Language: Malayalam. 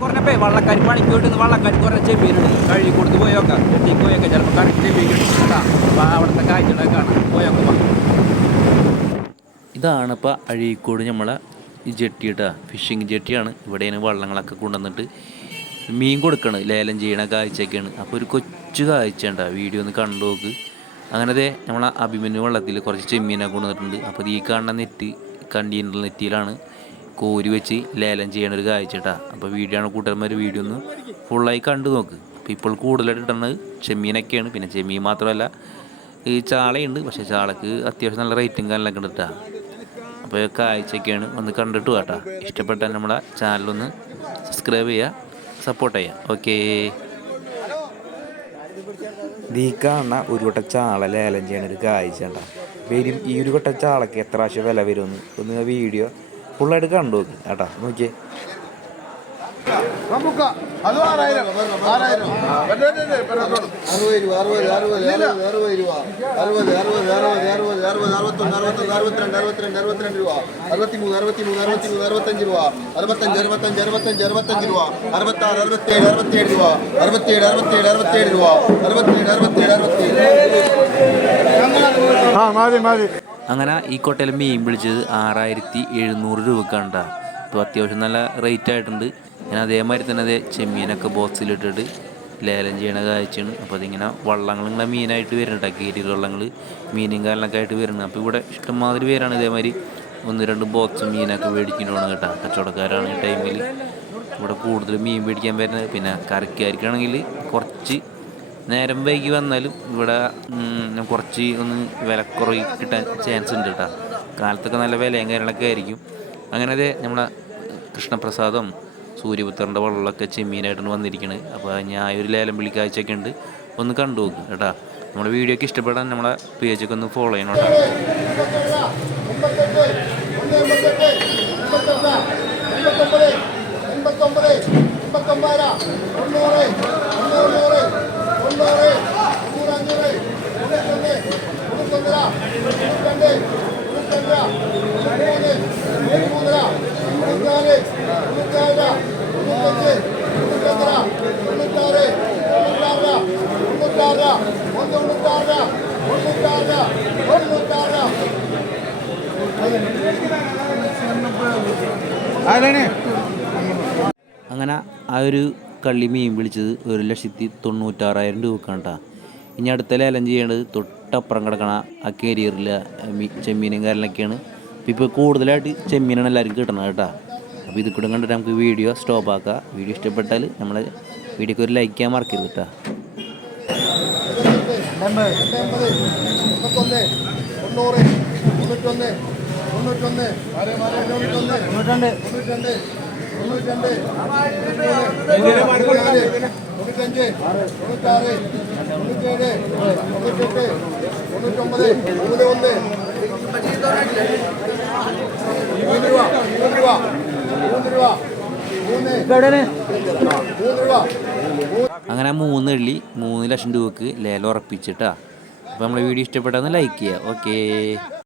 കുറഞ്ഞപ്പേ വള്ളക്കാരി പണിക്ക് വള്ളക്കാരി കഴുകി കൊടുത്ത് പോയോക്കാം. ചിലപ്പോൾ അവിടുത്തെ കാഴ്ചകളൊക്കെ കാണാം. ഇതാണ് ഇപ്പോൾ അഴീക്കോട് നമ്മളെ ജെട്ടി കേട്ടോ. ഫിഷിങ് ജെട്ടിയാണ് ഇവിടെയാണ് വള്ളങ്ങളൊക്കെ കൊണ്ടുവന്നിട്ട് മീൻ കൊടുക്കണം ലേലം ചെയ്യണ കാഴ്ചയൊക്കെയാണ്. അപ്പോൾ ഒരു കൊച്ചു കാഴ്ച ഉണ്ടാവും വീഡിയോ ഒന്ന് കണ്ടു നോക്ക്. അങ്ങനത്തെ നമ്മളെ അഭിമന്യു വെള്ളത്തിൽ കുറച്ച് ചെമ്മീനൊക്കെ കൊണ്ടുവന്നിട്ടുണ്ട്. അപ്പോൾ ഈ കാണുന്ന നെറ്റ് കണ്ടെയ്നർ നെറ്റിയിലാണ് കോരി വെച്ച് ലേലം ചെയ്യണ ഒരു കാഴ്ച കേട്ടാ അപ്പോൾ വീഡിയോ ആണ് കൂട്ടുകാരന്മാർ വീഡിയോ ഒന്ന് ഫുള്ളായി കണ്ടു നോക്ക്. അപ്പോൾ ഇപ്പോൾ കൂടുതലായിട്ട് ഇടുന്നത് ചെമ്മീനൊക്കെയാണ്. പിന്നെ ചെമ്മീൻ മാത്രമല്ല ഈ ചാളയുണ്ട്. പക്ഷേ ചാളക്ക് അത്യാവശ്യം നല്ല റേറ്റും കാര്യങ്ങളൊക്കെ ഉണ്ട് കേട്ടോ അപ്പോൾ കാഴ്ചയൊക്കെയാണ് ഒന്ന് കണ്ടിട്ട് കേട്ടോ ഇഷ്ടപ്പെട്ടാൽ നമ്മളെ ചാനലൊന്ന് സബ്സ്ക്രൈബ് ചെയ്യുക സപ്പോർട്ട് ചെയ്യാം. ഓക്കേ ഈ കാണുന്ന ഒരു കൊട്ട ചാള ലേലം ചെയ്യണ ഒരു കാഴ്ച ഉണ്ടാ വരും ഈ ഒരു കൊട്ട ചാളക്ക് എത്ര പ്രാവശ്യം വില വരുമെന്ന് ഒന്ന് വീഡിയോ ഫുള്ളായിട്ട് കണ്ടു നോക്ക് കേട്ടാ. നോക്കിയേ. നമുക്ക് അത് ആറായിരം. ആറായിരം. അറുപത് രൂപ അറുപത് അറുപത് അറുപത് അറുപത് അറുപത് അറുപത്. അറുപത് അറുപത് അറുപത് അറുപത്തൊന്ന് അറുപത്തൊന്ന് അറുപത്തിരണ്ട് അറുപത്തിരണ്ട് അറുപത്തിരണ്ട് രൂപ. അറുപത്തിമൂന്ന് അറുപത്തിമൂന്ന് അറുപത്തിമൂന്ന് അറുപത്തഞ്ച് രൂപ. അറുപത്തഞ്ച് അറുപത്തഞ്ച് അറുപത്തഞ്ച് അറുപത്തഞ്ച് രൂപ. അറുപത്താറ് അറുപത്തേഴ് അറുപത്തേഴ് രൂപ. അറുപത്തേഴ് അറുപത്തേഴ് അറുപത്തേഴ് രൂപ. അറുപത്തേഴ് അറുപത്തേഴ് അറുപത്തേഴ്. ആ മതി മതി. അങ്ങനെ ഈ കൊട്ടയിൽ മീൻ പിടിച്ചത് ആറായിരത്തി എഴുന്നൂറ് രൂപക്കാണ് അപ്പോൾ അത്യാവശ്യം നല്ല റേറ്റ് ആയിട്ടുണ്ട്. ഞാൻ അതേമാതിരി തന്നെ അതേ ചെമ്മീനൊക്കെ ബോക്സിലിട്ടിട്ട് ലേലം ചെയ്യണ കാഴ്ചയാണ്. അപ്പോൾ അതിങ്ങനെ വള്ളങ്ങൾ ഇങ്ങനെ മീനായിട്ട് വരുന്നുണ്ട്. കീരി വള്ളങ്ങൾ മീനും കാലിനൊക്കെ ആയിട്ട് വരുന്നത് അപ്പോൾ ഇവിടെ ഇഷ്ടംമാതിരി പേരാണ് ഇതേമാതിരി ഒന്ന് രണ്ട് ബോക്സ് മീനൊക്കെ മേടിക്കുന്നതാണ് കേട്ടോ. കച്ചവടക്കാരാണ് ഈ ടൈമിൽ ഇവിടെ കൂടുതൽ മീൻ മേടിക്കാൻ വരുന്നത്. പിന്നെ കറിക്കാർക്കാണെങ്കിൽ കുറച്ച് നേരം വൈകി വന്നാലും ഇവിടെ കുറച്ച് ഒന്ന് വിലക്കുറവ് കിട്ടാൻ ചാൻസ് ഉണ്ട് കേട്ടോ. കാലത്തൊക്കെ നല്ല വിലയും കാര്യങ്ങളൊക്കെ ആയിരിക്കും. അങ്ങനെ അതെ നമ്മളെ കൃഷ്ണപ്രസാദം സൂര്യപുത്രന്റെ വെള്ളമൊക്കെ ചെമ്മീനായിട്ടാണ് വന്നിരിക്കുന്നത് അപ്പോൾ ഞാൻ ഒരു ലേലം വിളി കാഴ്ചയൊക്കെ ഉണ്ട്. ഒന്ന് കണ്ടു നോക്കും കേട്ടാ. നമ്മുടെ വീഡിയോ ഒക്കെ ഇഷ്ടപ്പെടാൻ നമ്മളെ പേജൊക്കെ ഒന്ന് ഫോളോ ചെയ്യണം കേട്ടോ എൺപത്തൊമ്പത് എൺപത്തൊമ്പത് തൊണ്ണൂറ് തൊണ്ണൂറ് തൊണ്ണൂറ് തൊണ്ണൂറ് അഞ്ഞൂറ് തൊണ്ണൂറ്റൊന്ന് തൊണ്ണൂറ്റൊന്നര തൊണ്ണൂറ്റണ്ട് തൊണ്ണൂറ്റഞ്ച് തൊണ്ണൂറ്റൂന്ന് തൊണ്ണൂറ്റൂന്നര തൊണ്ണൂറ്റാൽ തൊണ്ണൂറ്റാറ് തൊണ്ണൂറ്റഞ്ച് തൊണ്ണൂറ്റഞ്ചര തൊണ്ണൂറ്റാറ് തൊണ്ണൂറ്റാറ് ഒന്ന് തൊണ്ണൂറ്റാറ് തൊണ്ണൂറ്റാറ് തൊണ്ണൂറ്റാറ് ആരാണ്? അങ്ങനെ ആ ഒരു കള്ളിമീൻ വിളിച്ചത് ഒരു ലക്ഷത്തി തൊണ്ണൂറ്റാറായിരം രൂപക്കാണ് കേട്ടോ ഇനി അടുത്ത ലേലം ചെയ്യേണ്ടത് തൊട്ടപ്പുറം കിടക്കണ ആ കരിയറിലെ ചെമ്മീനും കാര്യങ്ങളൊക്കെയാണ്. അപ്പോൾ ഇപ്പോൾ കൂടുതലായിട്ട് ചെമ്മീനാണ് എല്ലാവർക്കും കിട്ടണത് കേട്ടോ അപ്പോൾ ഇത് കൂടെ കണ്ടിട്ട് നമുക്ക് വീഡിയോ സ്റ്റോപ്പ് ആക്കാം. വീഡിയോ ഇഷ്ടപ്പെട്ടാൽ നമ്മളെ വീഡിയോക്ക് ഒരു ലൈക്ക് ചെയ്യാൻ മറക്കരുത് കേട്ടോ എൺപത് മുപ്പത്തൊന്ന് തൊണ്ണൂറ് തൊണ്ണൂറ്റൊന്ന് തൊണ്ണൂറ്റൊന്ന് തൊണ്ണൂറ്റൊന്ന് തൊണ്ണൂറ്റണ്ട് തൊണ്ണൂറ്റണ്ട് തൊണ്ണൂറ്റണ്ട് തൊണ്ണൂറ്റിനാല് തൊണ്ണൂറ്റഞ്ച് തൊണ്ണൂറ്റാറ് തൊണ്ണൂറ്റേഴ് തൊണ്ണൂറ്റെട്ട് തൊണ്ണൂറ്റൊമ്പത് മൂന്ന് ഒന്ന് മൂന്ന് രൂപ മൂന്ന് രൂപ മൂന്ന് രൂപ അങ്ങനെ മൂന്ന് ഇള്ളി മൂന്ന് ലക്ഷം രൂപക്ക് ലേലം ഉറപ്പിച്ചിട്ടാ. അപ്പോൾ നമ്മളെ വീഡിയോ ഇഷ്ടപ്പെട്ടെന്ന് ലൈക്ക് ചെയ്യുക. ഓക്കേ